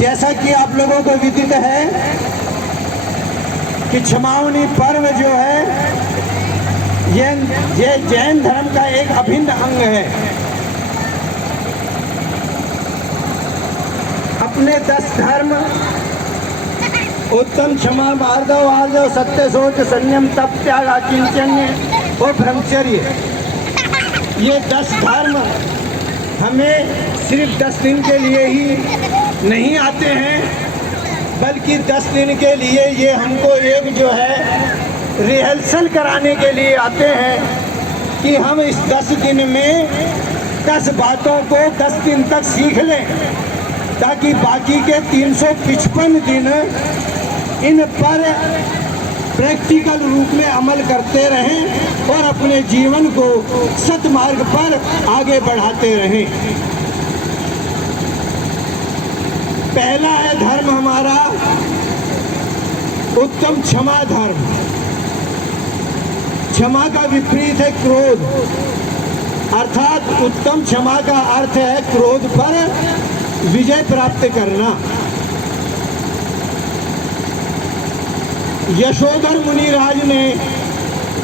जैसा कि आप लोगों को विदित है कि क्षमावनी पर्व जो है ये जैन धर्म का एक अभिन्न अंग है। अपने 10 धर्म उत्तम, क्षमा, मार्दव, आर्जव, सत्य, शौच, संयम, तप, त्याग, आकिंचन्य और ब्रह्मचर्य, ये 10 धर्म हमें सिर्फ 10 दिन के लिए ही नहीं आते हैं, बल्कि 10 दिन के लिए ये हमको एक जो है रिहर्सल कराने के लिए आते हैं कि हम इस 10 दिन में 10 बातों को 10 दिन तक सीख लें, ताकि बाकी के 355 दिन इन पर प्रैक्टिकल रूप में अमल करते रहें और अपने जीवन को सतमार्ग पर आगे बढ़ाते रहें। पहला है धर्म हमारा उत्तम क्षमा धर्म। क्षमा का विपरीत है क्रोध, अर्थात उत्तम क्षमा का अर्थ है क्रोध पर विजय प्राप्त करना। यशोधर मुनिराज ने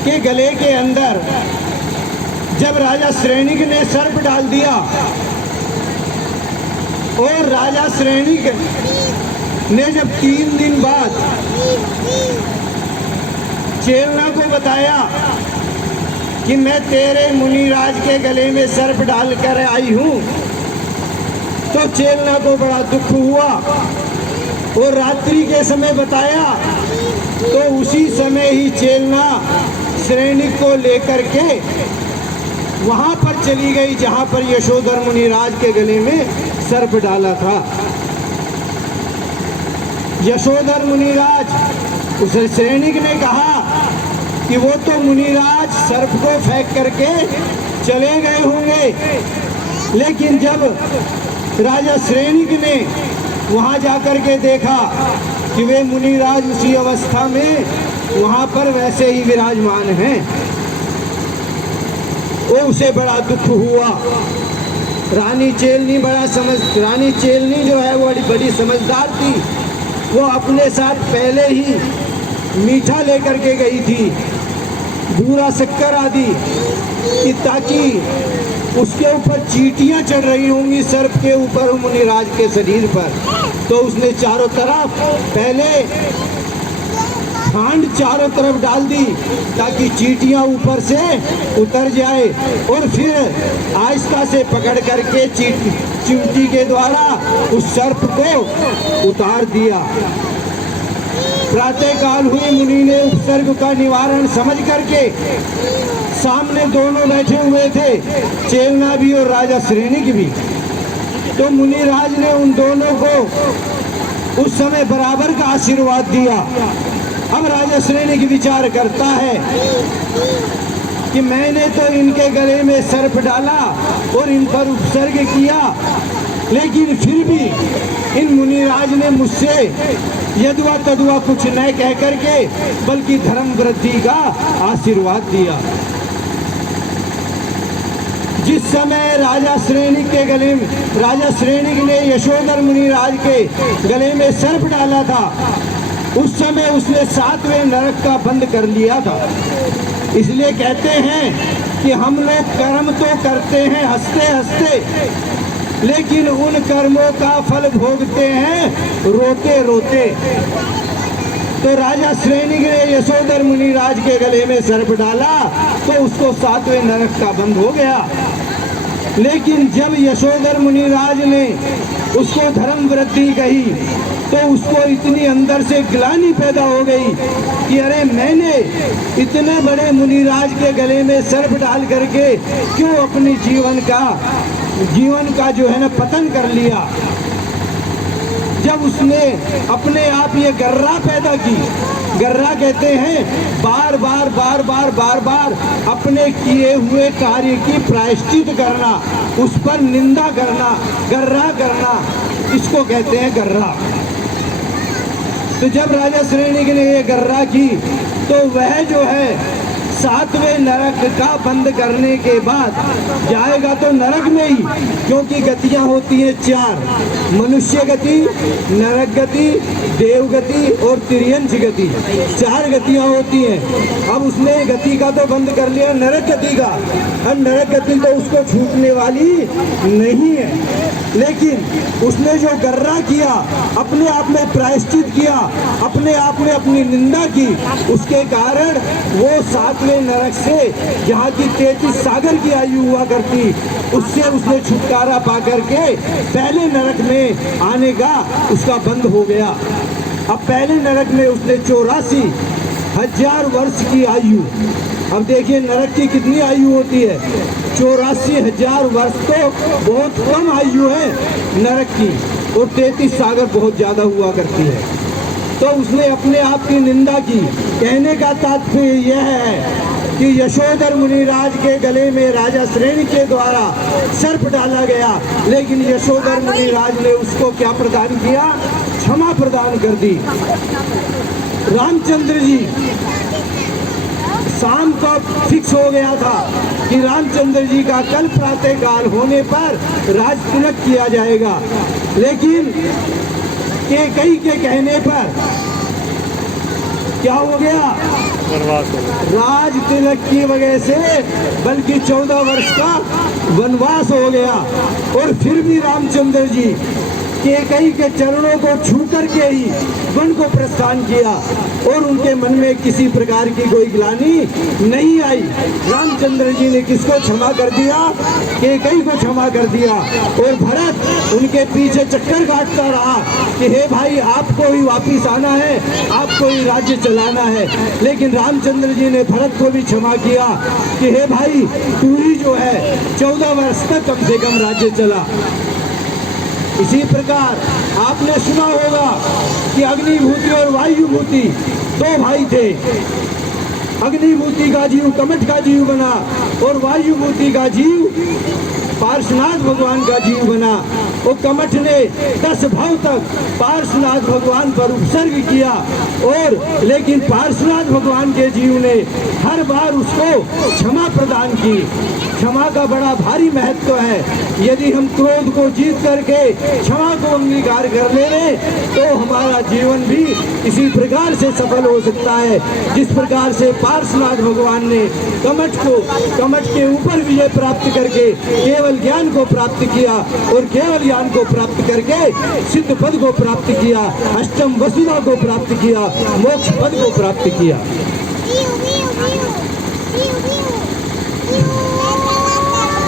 के गले के अंदर जब राजा श्रेणिक ने सर्प डाल दिया और राजा श्रेणिक ने जब 3 दिन बाद चेलना को बताया कि मैं तेरे मुनिराज के गले में सर्प डाल कर आई हूं, तो चेलना को बड़ा दुख हुआ और रात्रि के समय बताया तो उसी समय ही चेलना श्रेणिक को लेकर के वहां पर चली गई जहां पर यशोधर मुनिराज के गले में सर्प डाला था। यशोधर मुनिराज उस श्रेणिक ने कहा कि वो तो मुनिराज सर्प को फेंक करके चले गए होंगे, लेकिन जब राजा श्रेणिक ने वहां जाकर के देखा कि वे मुनिराज उसी अवस्था में वहां पर वैसे ही विराजमान हैं, वो उसे बड़ा दुख हुआ। रानी चेलनी जो है वो बड़ी समझदार थी। वो अपने साथ पहले ही मीठा लेकर के गई थी, बूरा शक्कर आदि, कि ताकि उसके ऊपर चींटियां चढ़ रही होंगी सर्प के ऊपर मुनिराज के शरीर पर, तो उसने चारों तरफ पहले खांड चारों तरफ डाल दी ताकि चींटियां ऊपर से उतर जाए, और फिर आहिस्ता से पकड़ करके चिमटी के द्वारा उस सर्प को उतार दिया। प्रातः काल हुई, मुनि ने उपसर्ग का निवारण समझ करके, सामने दोनों बैठे हुए थे, चेलना भी और राजा श्रेणिक भी, तो मुनिराज ने उन दोनों को उस समय बराबर का आशीर्वाद दिया। अब राजा श्रेणिक विचार करता है कि मैंने तो इनके गले में सर्प डाला और इन पर उपसर्ग किया, लेकिन फिर भी इन मुनिराज ने मुझसे यदुआ तदुआ कुछ न कह करके बल्कि धर्म वृद्धि का आशीर्वाद दिया। जिस समय राजा श्रेणिक ने यशोधर मुनिराज के गले में सर्प डाला था, उस समय उसने 7वें नरक का बंद कर लिया था। इसलिए कहते हैं कि हम लोग कर्म तो करते हैं हंसते हंसते, लेकिन उन कर्मों का फल भोगते हैं रोते रोते। तो राजा श्रेणिक ने यशोधर मुनिराज के गले में सर्प डाला तो उसको 7वें नरक का बंद हो गया। लेकिन जब यशोधर मुनिराज ने उसको धर्म वृद्धि कही तो उसको इतनी अंदर से ग्लानि पैदा हो गई कि अरे मैंने इतने बड़े मुनिराज के गले में सर्प डाल करके क्यों अपनी जीवन का जो है ना पतन कर लिया। जब उसने अपने आप ये गर्रा पैदा की, गर्रा कहते हैं बार बार अपने किए हुए कार्य की प्रायश्चित करना, उस पर निंदा करना, गर्रा करना, इसको कहते हैं गर्रा। तो जब राजा श्रेणिक ने ये गर्रा की तो वह जो है सातवें नरक का बंद करने के बाद जाएगा तो नरक में ही, क्योंकि गतियां होती हैं चार, मनुष्य गति, नरक गति, देव गति और तिर्यंच गति, चार गतियां होती हैं। अब उसने गति का तो बंद कर लिया, नरक गति का, और नरक गति तो उसको छूटने वाली नहीं है। लेकिन उसने जो गर्रा किया, अपने आप में प्रायश्चित किया, अपने आप में अपनी निंदा की, उसके कारण वो सातवें नरक से, जहाँ की 33 सागर की आयु हुआ करती, उससे उसने छुटकारा पा करके पहले नरक में आने का उसका बंद हो गया। अब पहले नरक में उसने 84,000 वर्ष की आयु, अब देखिए नरक की कितनी आयु होती है, 84,000 वर्ष तो बहुत कम आयु है नरक की, और 33 सागर बहुत ज्यादा हुआ करती है। तो उसने अपने आप की निंदा की। कहने का तात्पर्य यह है कि यशोधर मुनिराज के गले में राजा श्रेणी के द्वारा सर्प डाला गया, लेकिन यशोधर मुनिराज ने उसको क्या प्रदान किया? क्षमा प्रदान कर दी। रामचंद्र जी, शाम को फिक्स हो गया था कि रामचंद्र जी का कल प्रातः काल होने पर राज तिलक किया जाएगा, लेकिन कैकेयी के कहने पर क्या हो गया? राज तिलक की वजह से बल्कि 14 वर्ष का वनवास हो गया। और फिर भी रामचंद्र जी कैकेयी के चरणों को छू करके ही वन को प्रस्थान किया, और उनके मन में किसी प्रकार की कोई ग्लानि नहीं आई। रामचंद्र जी ने किसको क्षमा कर दिया? कैकेयी को क्षमा कर दिया। और भरत उनके पीछे चक्कर काटता रहा कि हे भाई, आपको ही वापिस आना है, आपको ही राज्य चलाना है। लेकिन रामचंद्र जी ने भरत को भी क्षमा किया कि हे भाई, तू ही जो है 14 वर्ष तक कम से कम राज्य चला। इसी प्रकार आपने सुना होगा कि अग्निभूति और वायुभूति दो भाई थे। अग्निभूति का जीव कमठ का जीव बना, और वायुभूति का जीव पार्श्वनाथ भगवान का जीव बना। वो कमठ ने 10 भाव तक पार्श्वनाथ भगवान पर उपसर्ग किया, और लेकिन पार्श्वनाथ भगवान के जीव ने हर बार उसको क्षमा प्रदान की। क्षमा का बड़ा भारी महत्व है। यदि हम क्रोध को जीत करके क्षमा को अंगीकार कर ले तो हमारा जीवन भी इसी प्रकार से सफल हो सकता है, जिस प्रकार से पार्श्वनाथ भगवान ने कमठ के ऊपर विजय प्राप्त करके केवल ज्ञान को प्राप्त किया, और केवल ज्ञान को प्राप्त करके सिद्ध पद को प्राप्त किया, अष्टम वसुधा को प्राप्त किया, मोक्ष पद को प्राप्त किया।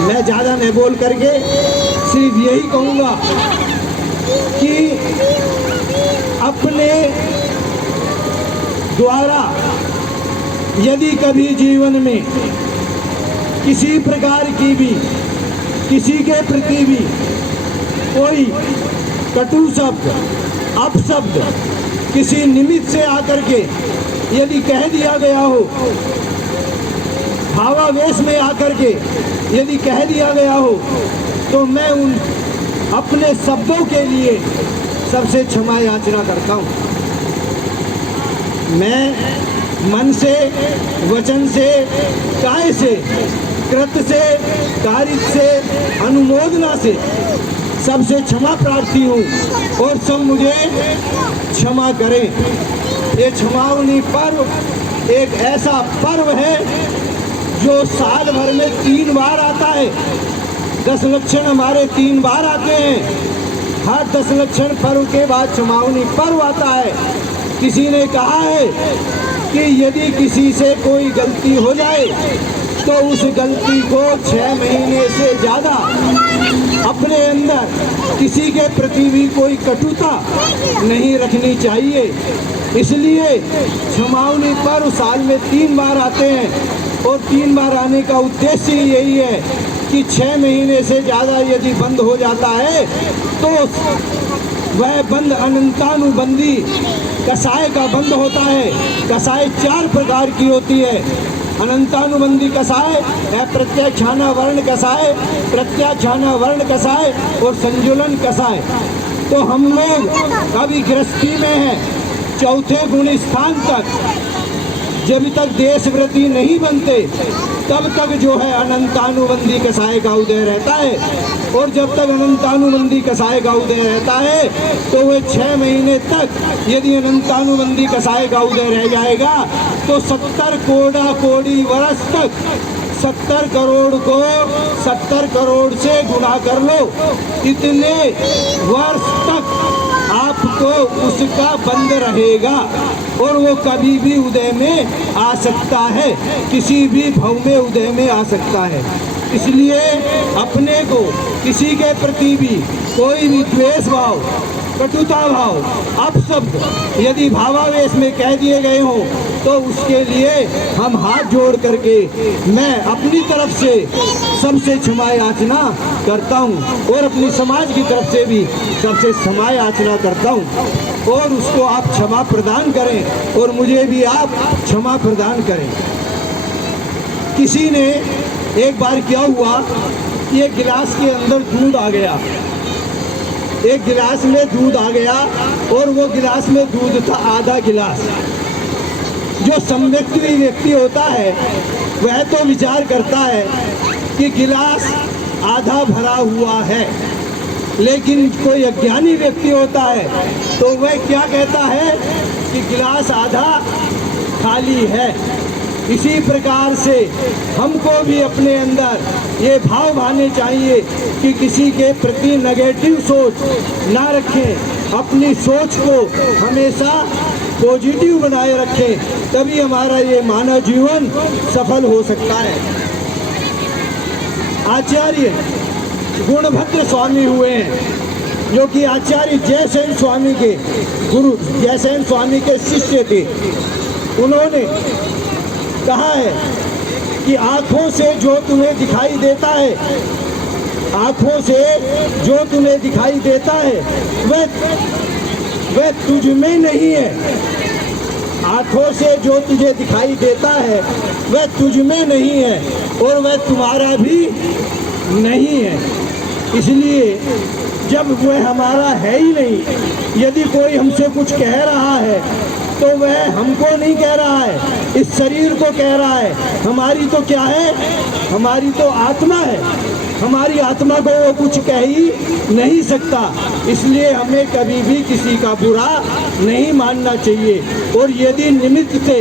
मैं ज्यादा नहीं बोल करके सिर्फ यही कहूंगा कि अपने द्वारा यदि कभी जीवन में किसी प्रकार की भी, किसी के प्रति भी कोई कटु शब्द, अपशब्द किसी निमित्त से आकर के यदि कह दिया गया हो, भावावेश में आकर के यदि कह दिया गया हो, तो मैं उन अपने शब्दों के लिए सबसे क्षमा याचना करता हूँ। मैं मन से, वचन से, काय से, कृत से, कारित से, अनुमोदना से सबसे क्षमा प्रार्थी हूँ, और सब मुझे क्षमा करें। ये क्षमावनी पर्व एक ऐसा पर्व है जो साल भर में 3 बार आता है। 10 लक्षण हमारे 3 बार आते हैं। हर 10 लक्षण पर्व के बाद क्षमावनी पर्व आता है। किसी ने कहा है कि यदि किसी से कोई गलती हो जाए तो उस गलती को 6 महीने से ज़्यादा अपने अंदर किसी के प्रति भी कोई कटुता नहीं रखनी चाहिए। इसलिए क्षमावनी पर्व साल में 3 बार आते हैं, और 3 बार आने का उद्देश्य यही है कि 6 महीने से ज़्यादा यदि बंद हो जाता है तो वह बंद अनंतानुबंधी कसाय का बंद होता है। कसाय 4 प्रकार की होती है। अनंतानुबंधी कसाय, अप्रत्यक्षानावरण कसाय, प्रत्याख्यानावरण कसाय और संजुलन कसाय। तो हम लोग अभी गृहस्थी में हैं, 4थे गुण स्थान तक जब तक देशव्रती नहीं बनते तब तक जो है अनंतानुबंदी कसाय का उदय रहता है। और जब तक अनंतानुबंदी कसाय का उदय रहता है तो वह 6 महीने तक यदि अनंतानुबंदी कसाय का उदय रह जाएगा तो 70 कोड़ी वर्ष तक 70 करोड़ को 70 करोड़ से गुणा कर लो, इतने वर्ष तक आपको उसका बंद रहेगा और वो कभी भी उदय में आ सकता है, किसी भी भव में उदय में आ सकता है। इसलिए अपने को किसी के प्रति भी कोई भी द्वेष भाव, कटुता भाव, अपशब्द यदि भावावेश में कह दिए गए हों तो उसके लिए हम हाथ जोड़ करके मैं अपनी तरफ से सबसे क्षमा याचना करता हूँ और अपनी समाज की तरफ से भी सबसे क्षमा याचना करता हूँ और उसको आप क्षमा प्रदान करें और मुझे भी आप क्षमा प्रदान करें। किसी ने एक बार क्या हुआ, ये गिलास के अंदर दूध आ गया, एक गिलास में दूध आ गया और वो गिलास में दूध था आधा गिलास। जो सम्यक व्यक्ति होता है वह तो विचार करता है कि गिलास आधा भरा हुआ है, लेकिन कोई अज्ञानी व्यक्ति होता है तो वह क्या कहता है कि गिलास आधा खाली है। इसी प्रकार से हमको भी अपने अंदर ये भाव भाने चाहिए कि किसी के प्रति नेगेटिव सोच ना रखें, अपनी सोच को हमेशा पॉजिटिव बनाए रखें, तभी हमारा ये मानव जीवन सफल हो सकता है। आचार्य गुणभद्र स्वामी हुए हैं जो कि आचार्य जयसेन स्वामी के गुरु, जयसेन स्वामी के शिष्य थे। उन्होंने कहा है कि आँखों से जो तुम्हें दिखाई देता है, आँखों से जो तुम्हें दिखाई देता है वह तुझ में नहीं है। आँखों से जो तुझे दिखाई देता है वह तुझ में नहीं है और वह तुम्हारा भी नहीं है। इसलिए जब वह हमारा है ही नहीं, यदि कोई हमसे कुछ कह रहा है तो वह हमको नहीं कह रहा है, इस शरीर को कह रहा है। हमारी तो क्या है, हमारी तो आत्मा है, हमारी आत्मा को वो कुछ कह ही नहीं सकता। इसलिए हमें कभी भी किसी का बुरा नहीं मानना चाहिए। और यदि निमित्त से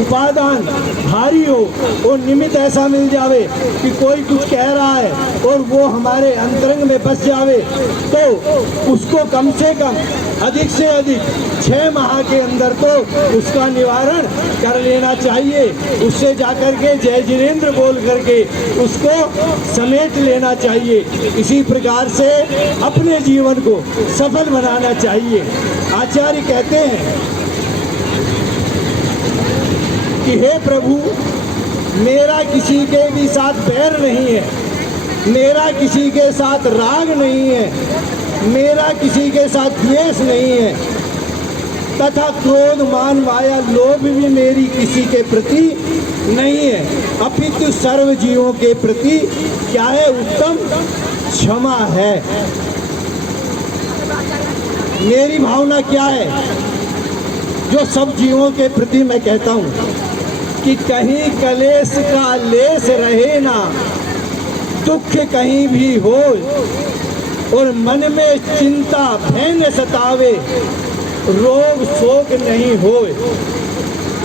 उपादान भारी हो और निमित्त ऐसा मिल जावे कि कोई कुछ कह रहा है और वो हमारे अंतरंग में बस जावे तो उसको कम से कम अधिक से अधिक 6 माह के अंदर तो उसका निवारण कर लेना चाहिए। उससे जाकर के जय जिनेंद्र बोल करके उसको समेट लेना चाहिए। इसी प्रकार से अपने जीवन को सफल बनाना चाहिए। आचार्य कहते हैं कि हे प्रभु, मेरा किसी के भी साथ बैर नहीं है, मेरा किसी के साथ राग नहीं है, मेरा किसी के साथ द्वेष नहीं है, तथा क्रोध मान माया लोभ भी मेरी किसी के प्रति नहीं है, अपितु सर्व जीवों के प्रति क्या है, उत्तम क्षमा है। मेरी भावना क्या है जो सब जीवों के प्रति मैं कहता हूँ कि कहीं कलेश का लेस रहे ना, दुख कहीं भी हो और मन में चिंता भय न सतावे, रोग शोक नहीं होए,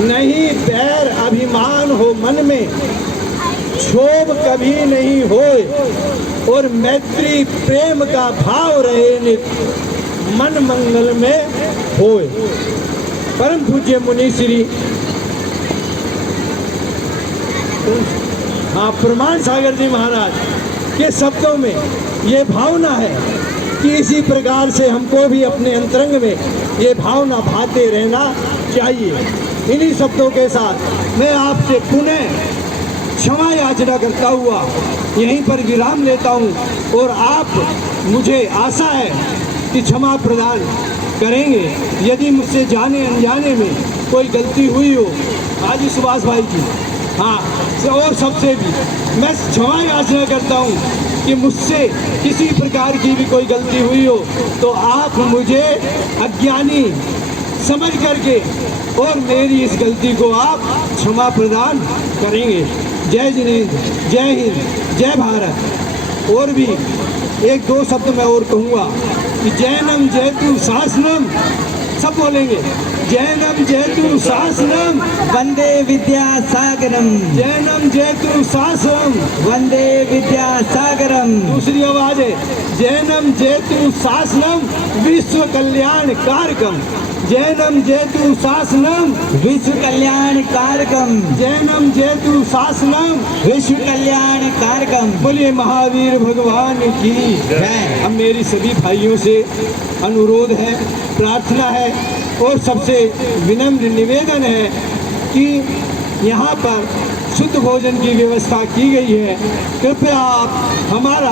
नहीं बैर अभिमान हो मन में, क्षोभ कभी नहीं होए और मैत्री प्रेम का भाव रहे नित्य, मन मंगल में होए। परम पूज्य मुनि श्री प्रमाण सागर जी महाराज के शब्दों में ये भावना है कि इसी प्रकार से हमको भी अपने अंतरंग में ये भावना भाते रहना चाहिए। इन्हीं शब्दों के साथ मैं आपसे पुनः क्षमा याचना करता हुआ यहीं पर विराम लेता हूँ और आप, मुझे आशा है कि क्षमा प्रदान करेंगे यदि मुझसे जाने अनजाने में कोई गलती हुई हो। हाजी सुभाष भाई की और सबसे भी मैं क्षमा याचना करता हूँ कि मुझसे किसी प्रकार की भी कोई गलती हुई हो तो आप मुझे अज्ञानी समझ करके और मेरी इस गलती को आप क्षमा प्रदान करेंगे। जय जिनेंद्र, जय हिंद, जय भारत। और भी एक दो शब्द मैं और कहूँगा कि जैनम जयतु शासनम, सब बोलेंगे जैनम जयतु शासनम वंदे विद्यासागरम, जैनम जयतु शासनम वंदे विद्यासागरम। दूसरी आवाज है जैनम जयतु शासनम विश्व कल्याण कारकम, जैनम जयतु शासनम विश्व कल्याण कारकम, जैनम जयतु शासनम विश्व कल्याण कारकम। बोलिए महावीर भगवान की जय। अब मेरी सभी भाइयों से अनुरोध है, प्रार्थना है और सबसे विनम्र निवेदन है कि यहाँ पर शुद्ध भोजन की व्यवस्था की गई है। कृपया आप हमारा